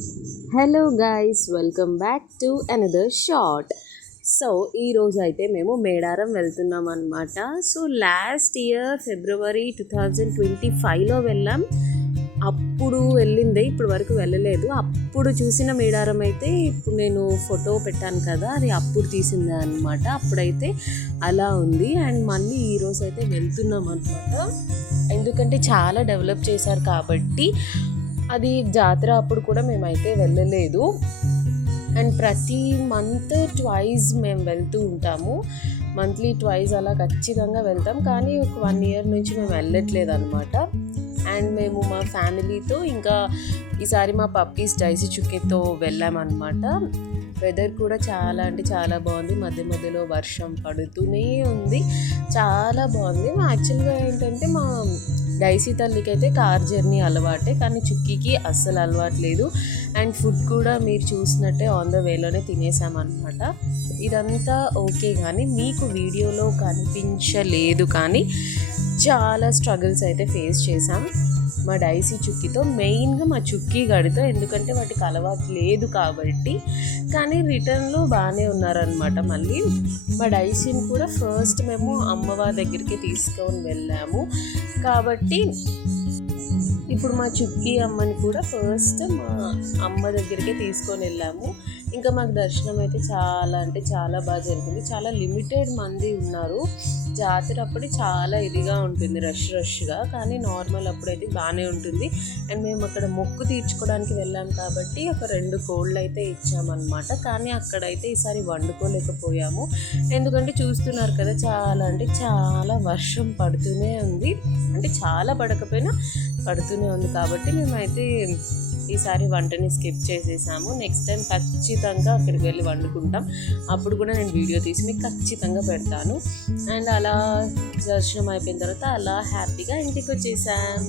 Hello guys, welcome back to another short. So ఈరోజు అయితే మేము మేడారం వెళ్తున్నాం అనమాట. సో లాస్ట్ ఇయర్ ఫిబ్రవరి 2025లో వెళ్ళాం. అప్పుడు వెళ్ళిందే, ఇప్పుడు వరకు వెళ్ళలేదు. అప్పుడు చూసిన మేడారం అయితే ఇప్పుడు నేను ఫోటో పెట్టాను కదా, అది అప్పుడు తీసిందే అనమాట. అప్పుడైతే అలా ఉంది. అండ్ మళ్ళీ ఈరోజు అయితే వెళ్తున్నాం అనమాట. ఎందుకంటే చాలా డెవలప్ చేశారు కాబట్టి. అది జాతర అప్పుడు కూడా మేమైతే వెళ్ళలేదు. అండ్ ప్రతి మంత్ ట్వైస్ మేము వెళ్తూ ఉంటాము. మంత్లీ ట్వైస్ అలా ఖచ్చితంగా వెళ్తాం. కానీ ఒక 1 year నుంచి మేము వెళ్ళట్లేదు అనమాట. అండ్ మేము మా ఫ్యామిలీతో ఇంకా ఈసారి మా పప్పీస్ డైసీ చుక్కీతో వెళ్ళామన్నమాట. వెదర్ కూడా చాలా అంటే చాలా బాగుంది. మధ్య మధ్యలో వర్షం పడుతూనే ఉంది. చాలా బాగుంది. యాక్చువల్గా ఏంటంటే మా డైసీ తల్లికి అయితే కార్ జర్నీ అలవాటే, కానీ చుక్కీకి అస్సలు అలవాటు లేదు. అండ్ ఫుడ్ కూడా మీరు చూసినట్టే ఆన్ ద వేలోనే తినేసామన్నమాట. ఇదంతా ఓకే, కానీ మీకు వీడియోలో కనిపించలేదు, కానీ చాలా స్ట్రగుల్స్ అయితే ఫేస్ చేసాం మా డైసీ చుక్కీతో. మెయిన్గా మా చుక్కీ గడితో, ఎందుకంటే వాటికి అలవాటు లేదు కాబట్టి. కానీ రిటర్న్లో బాగానే ఉన్నారనమాట. మళ్ళీ మా డైసీని కూడా ఫస్ట్ మేము అమ్మవారి దగ్గరికి తీసుకొని వెళ్ళాము కాబట్టి ఇప్పుడు మా చుక్కీ అమ్మని కూడా ఫస్ట్ మా అమ్మ దగ్గరికి తీసుకొని వెళ్ళాము. ఇంకా మాకు దర్శనం అయితే చాలా అంటే చాలా బాగా జరిగింది. చాలా లిమిటెడ్ మంది ఉన్నారు. జాతర అప్పుడు చాలా ఇదిగా ఉంటుంది, రష్గా. కానీ నార్మల్ అప్పుడైతే బాగానే ఉంటుంది. అండ్ మేము అక్కడ మొక్కు తీర్చుకోవడానికి వెళ్ళాం కాబట్టి ఒక 2 కోళ్ళు అయితే ఇచ్చామన్నమాట. కానీ అక్కడైతే ఈసారి వండుకోలేకపోయాము. ఎందుకంటే చూస్తున్నారు కదా, చాలా అంటే చాలా వర్షం పడుతూనే ఉంది. అంటే చాలా పడకపోయినా పడుతూనే ఉంది కాబట్టి మేమైతే ఈసారి వంటని స్కిప్ చేసేసాము. నెక్స్ట్ టైం ఖచ్చితంగా అక్కడికి వెళ్ళి వండుకుంటాం. అప్పుడు కూడా నేను వీడియో తీసి మీకు ఖచ్చితంగా పెడతాను. అండ్ అలా దర్శనం అయిపోయిన తర్వాత అలా హ్యాపీగా ఇంటికి వచ్చేసాం.